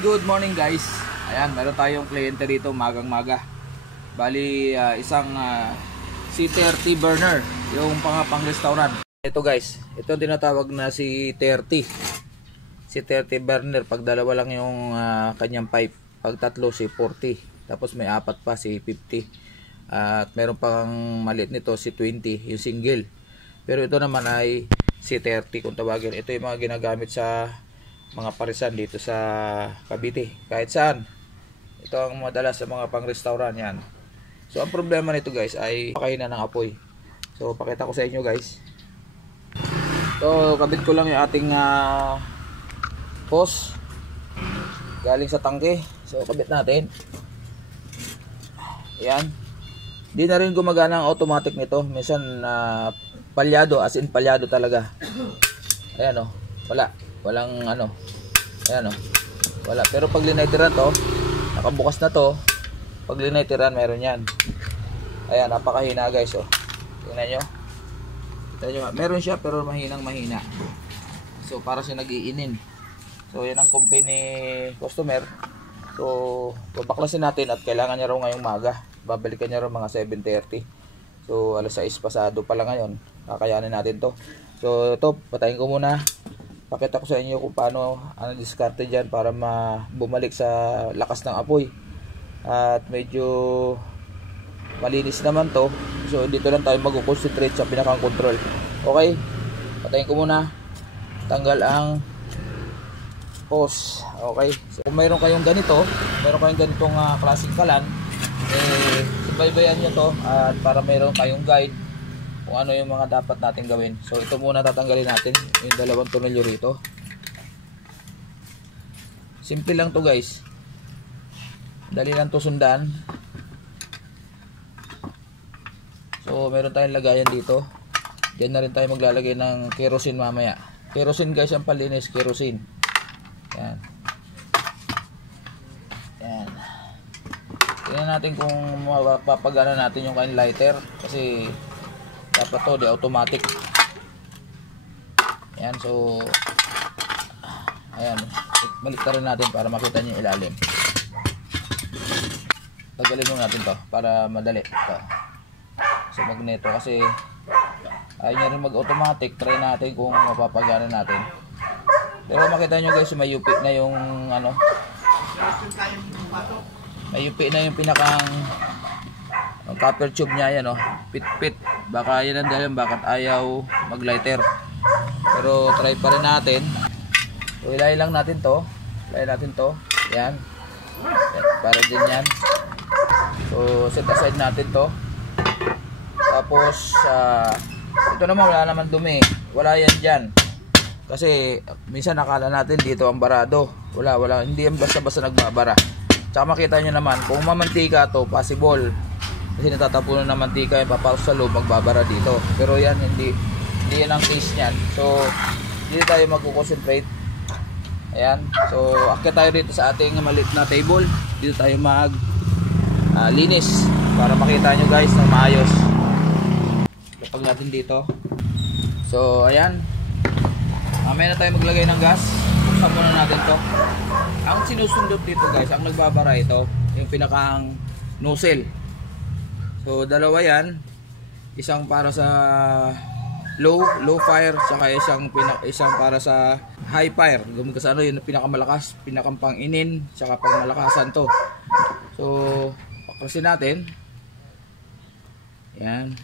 good morning guys. Ayan, meron tayong kliyente dito magang-maga. Bali, isang C30 burner, yung pang restaurant. Ito guys, ito tinatawag na si 30. Si 30 burner, pag dalawa lang yung kanyang pipe, pag tatlo si 40. Tapos may apat pa si 50. At meron pang maliit nito si 20, yung single. Pero ito naman ay si 30 kung tawagin. Ito yung mga ginagamit sa mga parisan dito sa Cavite, kahit saan. Ito ang madalas sa mga pang-restaurant yan. So ang problema nito guys ay pakahina ng apoy. So pakita ko sa inyo guys. So kabit ko lang yung ating hose galing sa tangke. So kabit natin. Yan. Di na rin gumagana ang automatic nito. Minsan palyado, as in palyado talaga. Ayan o, walang ano, ayan o, wala. Pero pag liniteran to, nakabukas na to, pag liniteran meron yan. Ayan, napakahina guys o. Tingnan nyo, meron siya pero mahina. So para siya nag-iinin. So yan ang company customer. So babaklasin natin at kailangan niya raw ngayong maga. Babalikan niya raw mga 7:30. So alas 6 pasado pa lang ngayon, kakayanin natin to. So ito, patayin ko muna. Pakita ko sa inyo kung paano diskarte dyan para bumalik sa lakas ng apoy. At medyo malinis naman to. So dito lang tayo mag-concentrate sa pinakang control. Okay, patayin ko muna. Tanggal ang hose. Okay, so kung mayroon kayong ganito, ganitong klaseng kalan, subaybayan nyo to at para mayroon kayong guide kung ano yung mga dapat natin gawin. So ito muna tatanggalin natin, yung dalawang tornilyo rito. Simple lang to guys, dali lang to sundan. So meron tayong lagayan dito. Diyan na rin tayo maglalagay ng kerosene mamaya. Kerosene guys ang palinis, kerosene. Yan. Yan. Tingnan natin kung mapapagana natin yung kain lighter kasi dapat to di automatic. Ayan, so ayan, balik rin natin para makita nyo yung ilalim. Tagalin mo natin to para madali to sa magneto kasi ayaw nyo rin mag automatic. Try natin kung mapapagana natin. Pero makita nyo guys, may yupi na yung ano, may yupi na yung pinakang copper tube nya. Yan o, pit. Baka yan ang dahilan bakit ayaw mag lighter. Pero try pa rin natin. So ilay lang natin to. Yan. Para din yan. So set aside natin to. Tapos ito naman wala naman dumi. Wala yan dyan. Kasi minsan nakala natin dito ang barado. Wala. Hindi yan basta-basta nagbabara. Tsaka makita nyo naman kung mamantika to, possible. Kasi natatapunan ng mantika yung papasok sa loob, magbabara dito. Pero yan, hindi yan ang case nyan. So dito tayo mag-concentrate. Ayan. So akit tayo dito sa ating maliit na table. Dito tayo linis para makita nyo guys ng maayos. Kapag natin dito. So ayan, mamaya na tayo maglagay ng gas. Buksan muna natin to. Ang sinusundot dito guys, ang nagbabara ito, yung pinakang nozzle. So dalawa yan, isang para sa low fire, saka isang para sa high fire. Kasi ano yun, pinakamalakas, pinakang pang-inin, saka pang malakasan to. So paklasin natin. Yan.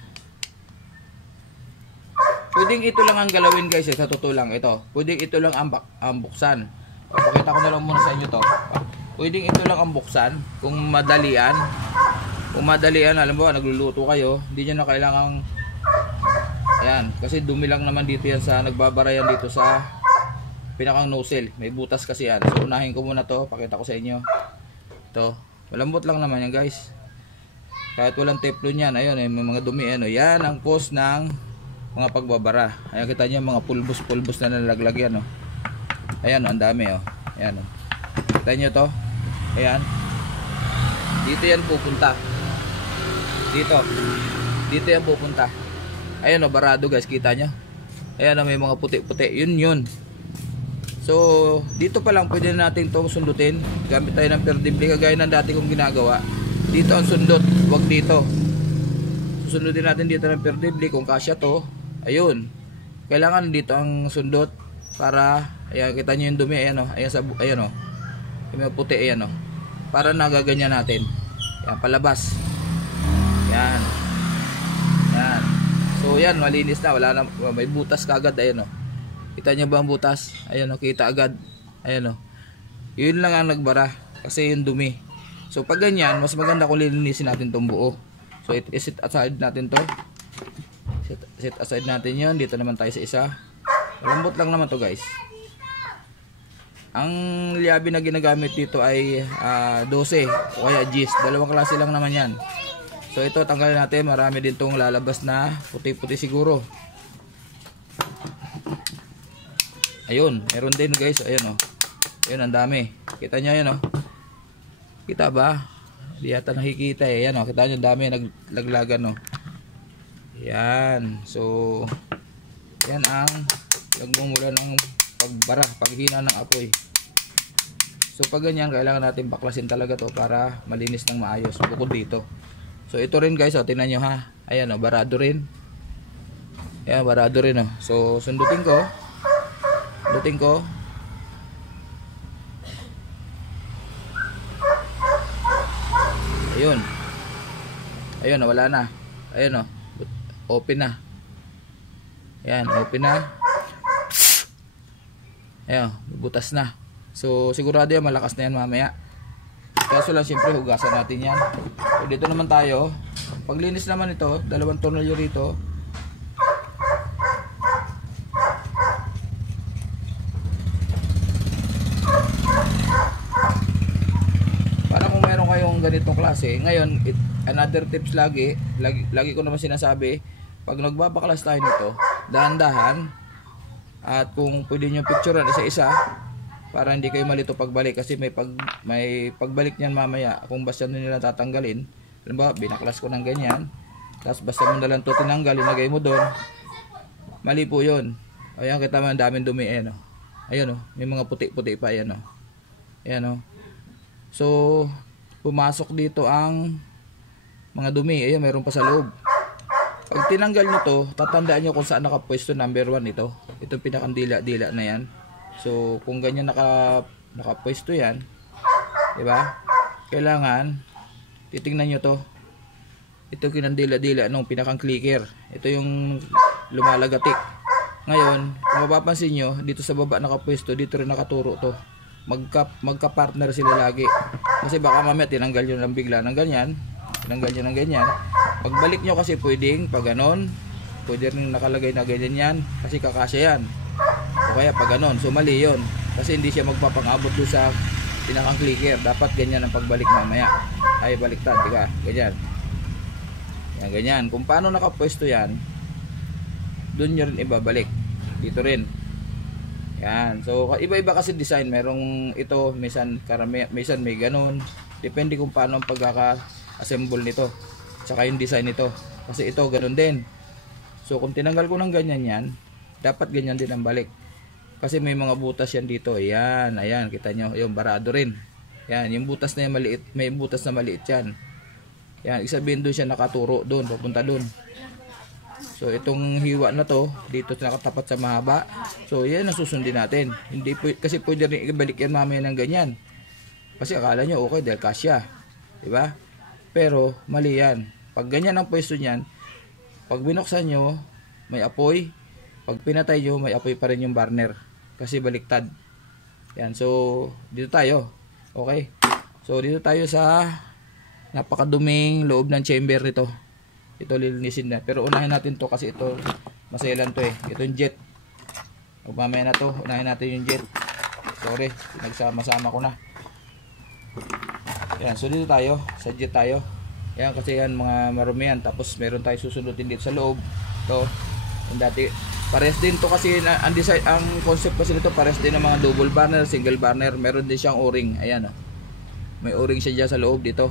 Pwedeng ito lang ang galawin guys, sa totoo lang ito. Pwedeng ito lang ang buksan. Pakita ko na lang muna sa inyo to. Pwedeng ito lang ang buksan kung madalian. Kung madalian, alam mo, nagluluto kayo, hindi nyo na kailangang ayan, kasi dumi lang naman dito yan sa nagbabara yan dito sa pinakang nozzle. May butas kasi yan. So unahin ko muna to, pakita ko sa inyo. Ito, malambot lang naman yan guys. Kahit walang teflon yan, ayun, may mga dumi. Ano, yan ang cause ng mga pagbabara. Ayan, kita nyo mga pulbos na nalaglag yan. Oh. Ayan, ang dami. Oh. Ayan, oh. Kita nyo to. Ayan. Dito yan pupunta. Dito yan pupunta. Ayan o, barado guys, kita nyo. Ayan o, may mga puti-puti. Yun. So dito pa lang pwede na natin itong sundutin. Gamit tayo ng perdible kagaya ng dati kong ginagawa. Dito ang sundot, wag dito. Susundutin natin dito ng perdible kung kasya to. Ayun. Kailangan dito ang sundot para, ayan, kita nyo yung dumi, ayan o, ayan o, yung puti, ayan o, para nagaganyan natin. Ayan, palabas. Yan. Yan. So yan, malinis na, wala na, may butas kaagad, ayan o. Kita nyo ba ang butas? Ayan o, kita agad. Ayan o. Yun lang ang nagbara, kasi yung dumi. So pag ganyan, mas maganda kung lilinisin natin itong buo. So i-set aside natin to. Set aside natin yon. Dito naman tayo sa isa. Lambot lang naman to guys. Ang liabi na ginagamit dito ay 12 o kaya gis. Dalawang klase lang naman yan. So ito tanggalin natin. Marami din tong lalabas na puti-puti siguro. Ayun. Meron din guys. Ayun o. Ayun ang dami. Kita nyo yun o. Kita ba? Di yata nakikita eh. Yan o. Kita nyo ang dami naglaglagan o. Yan. So yan ang nagmumula ng pagbara, paghina ng apoy. So pag ganyan, kailangan natin baklasin talaga to para malinis ng maayos bukod dito. So ito rin guys, tingnan nyo ha. Ayan o, barado rin. Ayan, barado rin o. So sundutin ko. Sundutin ko. Ayun. Ayun, wala na. Ayun o. Open na. Ayan, open na. Ayan, butas na. So sigurado yan, malakas na yan mamaya. Kaso lang siyempre hugasan natin yan. So dito naman tayo. Paglinis naman ito, dalawang tornilyo rito. Para kung meron kayong ganitong klase. Ngayon, another tips lagi ko naman sinasabi, pag nagbabaklas tayo nito, dahan-dahan, at kung pwede nyo picturean isa-isa para hindi kayo malito pagbalik, kasi may pagbalik niyan mamaya kung basta nila tatanggalin. Halimbawa, binaklas ko ng ganyan, tapos basta mo na lang ito tinanggal, ilagay mo doon, mali po yun. Ayan, kita mo ang daming dumi. Ayan o, ayan o, may mga puti-puti pa. Ayan o, ayan o. So pumasok dito ang mga dumi. Ayan, meron pa sa loob. Pag tinanggal nyo to, tatandaan nyo kung saan nakapwesto number 1 ito. Itong pinakang dila-dila na yan. So kung ganyan nakapwesto yan, diba? Kailangan titingnan nyo to. Ito kinandila-dila nung pinakang clicker. Ito yung lumalagatik. Ngayon, kung mapapansin nyo, dito sa baba nakapwesto, dito rin nakaturo to. Magka-partner sila lagi. Kasi baka mamaya tinanggal nyo lang bigla ng ganyan. Tinanggal nyo ng ganyan. Pagbalik nyo kasi pwedeng pag ganon, pwede rin nakalagay na ganyan yan, kasi kakasya yan. O kaya pag ganon, so mali yun. Kasi hindi siya magpapangabot doon sa pinakang clicker. Dapat ganyan ang pagbalik mamaya. Ay, baliktad, diba? Ganyan. Yan, ganyan. Kung paano nakapwesto yan, doon nyo rin ibabalik. Dito rin. Yan. So, iba-iba kasi design. Merong ito, minsan may ganon. Depende kung paano ang pagkaka-assemble nito. Tsaka yung design nito. Kasi ito, ganon din. So, kung tinanggal ko ng ganyan yan, dapat ganyan din ang balik. Kasi may mga butas yan dito. Ayan, ayan. Kita nyo, yung barado rin. Yan, yung butas na yung maliit. May butas na maliit yan. Yan, isabihin doon siya nakaturo doon, papunta doon. So itong hiwa na to, dito nakatapat sa mahaba. So yan ang susundin natin. Hindi kasi pwede rin ibalik yan mamaya ng ganyan. Kasi akala nyo okay dahil kasya. Diba? Pero mali yan. Pag ganyan ang pwesto niyan, pag binuksan nyo, may apoy. Pag pinatay nyo, may apoy pa rin yung burner. Kasi baliktad. Yan, so dito tayo. Okay? So dito tayo sa napakaduming loob ng chamber nito. Ito lilinisin na. Pero unahin natin to kasi ito maselan to eh. Ito yung jet. Mamaya na to. Unahin natin yung jet. Sorry. Nagsama-sama ko na. Yan. So dito tayo. Sa jet tayo. Yan kasi yan mga marumi yan. Tapos meron tayo susundutin dito sa loob. Ito. Yung dati. Pares din to kasi ang concept kasi nito pares din ng mga double burner, single burner. Meron din siyang o-ring. Ayan o. May o-ring siya dyan sa loob dito.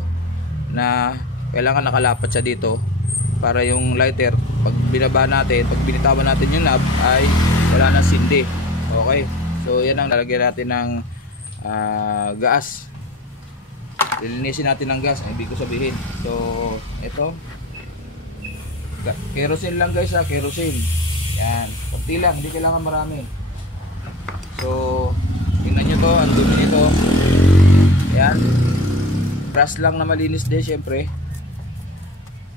Na kailangan nakalapat siya dito. Para yung lighter, pag binaba natin, pag binitawan natin yung knob, ay wala na sindi. Okay. So yan ang lalagyan natin ng gas. Lilinisin natin ng gas, ibig ko sabihin. So ito, kerosene lang guys, kerosene. Yan, kunti lang, hindi kailangan marami. So tingnan nyo to, ang dumi nito. Yan, brush lang na malinis din syempre.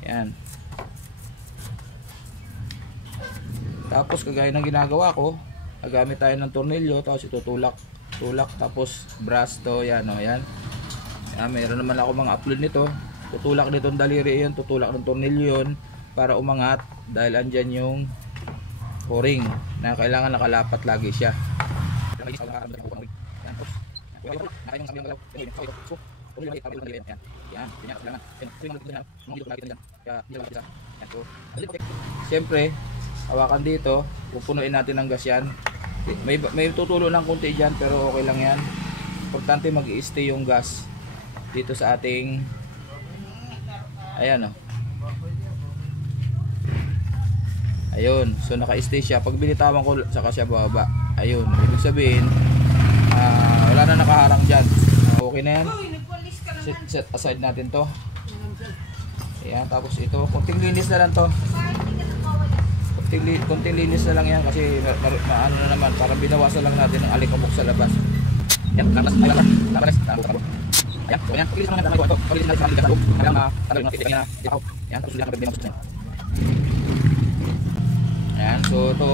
Yan. Tapos kagaya ng ginagawa ko, gagamit tayo ng tornilyo, tapos itutulak, tapos brush to, yan o, yan. Yan, mayroon naman ako mga upload nito. Tutulak nitong daliri yun, tutulak ng tornilyo yun para umangat dahil andyan yung o-ring na kailangan nakalapat lagi siya. Siyempre, hawakan dito, pupunuin natin ng gas yan. May tutulo ng kunti dyan pero okay lang yan. Importante mag-i-stay yung gas dito sa ating, ayan o. Ayun, so naka-stay siya. Pag binitawan ko, saka siya bababa. Ayun, ibig sabihin wala na nakaharang dyan. Okay na yan. Set aside natin to. Ayan, tapos ito, kunting linis na lang to. Kunting linis na lang yan kasi maano na naman, parang binawasan lang natin ng alikabok sa labas. Yan, lapas. Ayan, so yan, paglilis naman natin ito. Paglilis natin sa loob. Kaya matanggal yung nakikita niya na ikaw. Ayan, tapos sulit natin binabas. Ayan, so ito,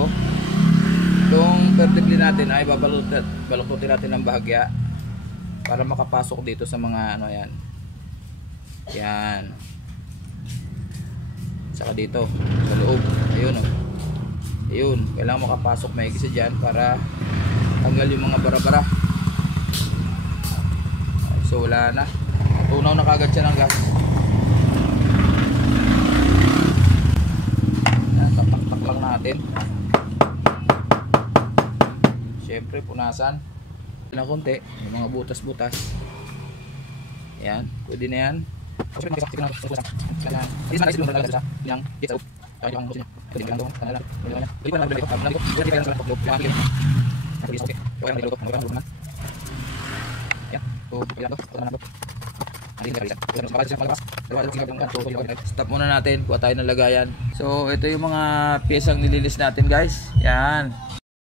itong vertebli natin ay balututin natin ng bahagya para makapasok dito sa mga ano yan. Yan. Saka dito, sa loob. Ayun o. Ayun, kailangan makapasok may isa dyan para tanggal yung mga bara-bara. So wala na. Tunaw na kagad siya ng gas. Tak lang natin. Siyempre punasan na konti, yung mga butas-butas. Yan, pwede na yan. Stop muna natin, kuha tayo ng lagayan. So ito yung mga piyesang nililis natin guys. Yan.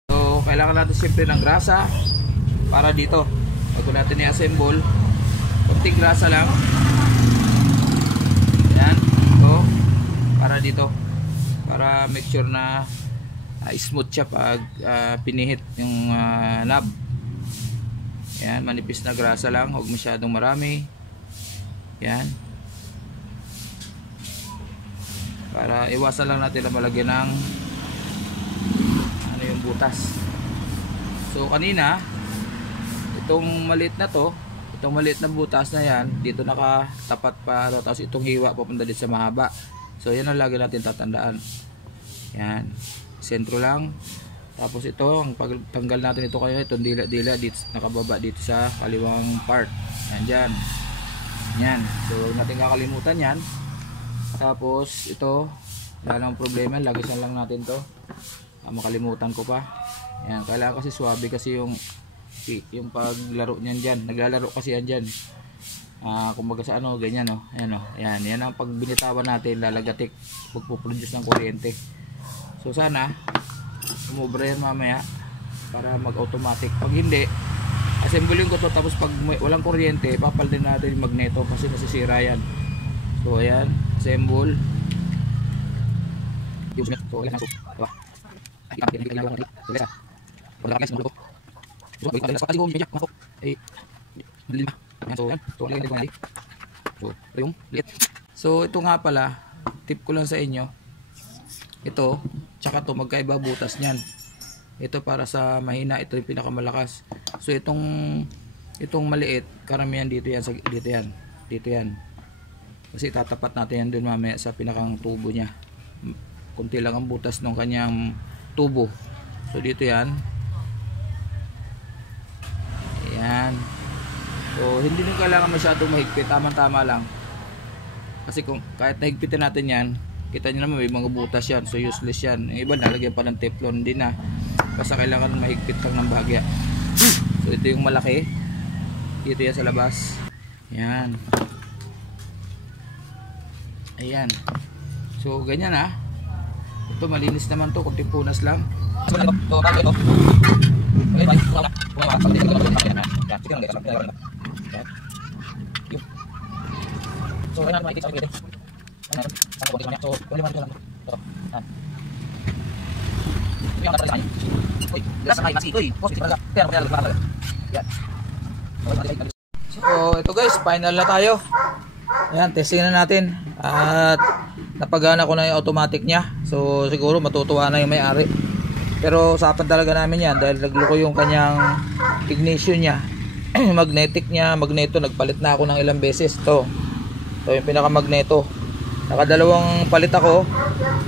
So kailangan natin siyempre ng grasa para dito. Bago natin i-assemble, konting grasa lang. Yan. So para dito, para make sure na smooth siya pag pinihit yung knob. Yan, manipis na grasa lang, huwag masyadong marami. Yan. Para iwasan lang natin na malagyan ng ano yung butas. So kanina, itong maliit na to, itong maliit na butas na yan, dito nakatapat pa, tapos itong hiwa papunta dito sa mahaba. So yan ang lagi natin tatandaan. Yan, sentro lang. Tapos ito, ang pagtanggal natin ito kaya itong dila-dila dito, nakababa dito sa kaliwang part. Yan dyan. Yan. So huwag natin kakalimutan yan. Tapos ito, wala nang problema, lagisan lang natin to. Makalimutan ko pa. Yan, kailangan kasi swabe kasi yung paglaro niyan dyan. Naglalaro kasi yan dyan. Kumbaga sa ano, ganyan o. Ayan o. Ayan, yan ang pag binitawan natin, lalagatik, magpuproduce ng kuryente. So sana umubra yan mamaya para mag-automatic. Pag hindi, assemblein ko to, tapos pag walang kuryente, papaldin natin yung magneto kasi nasisira yan. So ayan, assemble. So ayan, so ito nga pala, tip ko lang sa inyo, ito tsaka to magkaiba butas niyan. Ito para sa mahina, ito yung pinakamalakas. So itong maliit, karamihan dito yan, dito yan kasi tatapat natin yan dun mamaya sa pinakang tubo niya. Kunti lang ang butas ng kanyang tubo. So dito yan. Ayan. So hindi nyo kailangan masyadong mahigpit, tama-tama lang. Kasi kung kahit nahigpitin natin yan, kita nyo naman may mga butas yan, so useless yan. Yung iba nalagyan pa ng teflon, hindi na. Basta kailangan mahigpit lang ng bahagya. So ito yung malaki. Dito yan sa labas. Yan. Ayan. So ganyan ha. Ito malinis naman to, kunting punas lang. So ito guys, final na tayo. Ayan, testing na natin. At napagana ko na yung automatic nya. So siguro matutuwa na yung may-ari. Pero usapan talaga namin yan dahil nagluko yung kanyang ignition nya. Magnetic nya, magneto, nagpalit na ako ng ilang beses. Ito yung pinaka magneto. Nakadalawang palit ako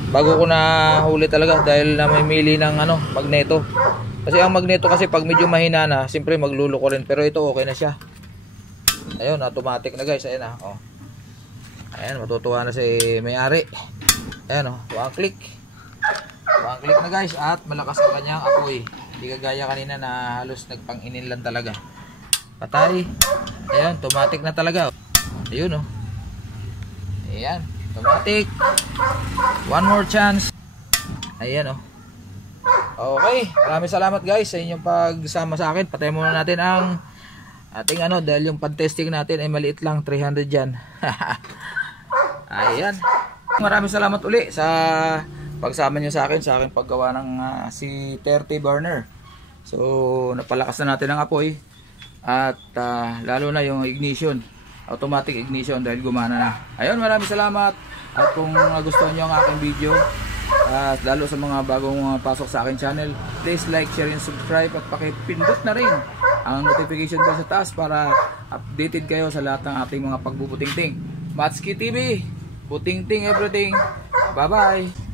bago ko na huli talaga dahil namimili ng magneto. Kasi ang magneto kasi pag medyo mahina na, siyempre magluluko rin, pero ito okay na siya. Ayun, automatic na guys. Ayan na, oh. Ayan, matutuwa na si may-ari. Ayan, oh, one click na guys, at malakas ang kanyang apoy. Hindi kagaya kanina na halos nagpang-inin lang talaga. Patay. Ayan, automatic na talaga. Ayun, oh. Ayan, automatic. One more chance. Ayan, oh. Okay, maraming salamat guys sa inyong pagsama sa akin. Patay muna natin ang ating dahil yung pan-testing natin ay maliit lang, 300 dyan. Ayan. Maraming salamat uli sa pagsama nyo sa akin sa aking paggawa ng C30 burner. So napalakas na natin ang apoy. At lalo na yung ignition, automatic ignition, dahil gumana na. Ayun, maraming salamat. At kung gusto nyo ang aking video, lalo sa mga bagong pasok sa aking channel, please like, share, and subscribe, at pakipindot na rin ang notification bell sa taas para updated kayo sa lahat ng ating mga pagbubuting-ting. Matsuki TV, buting-ting everything. Bye bye.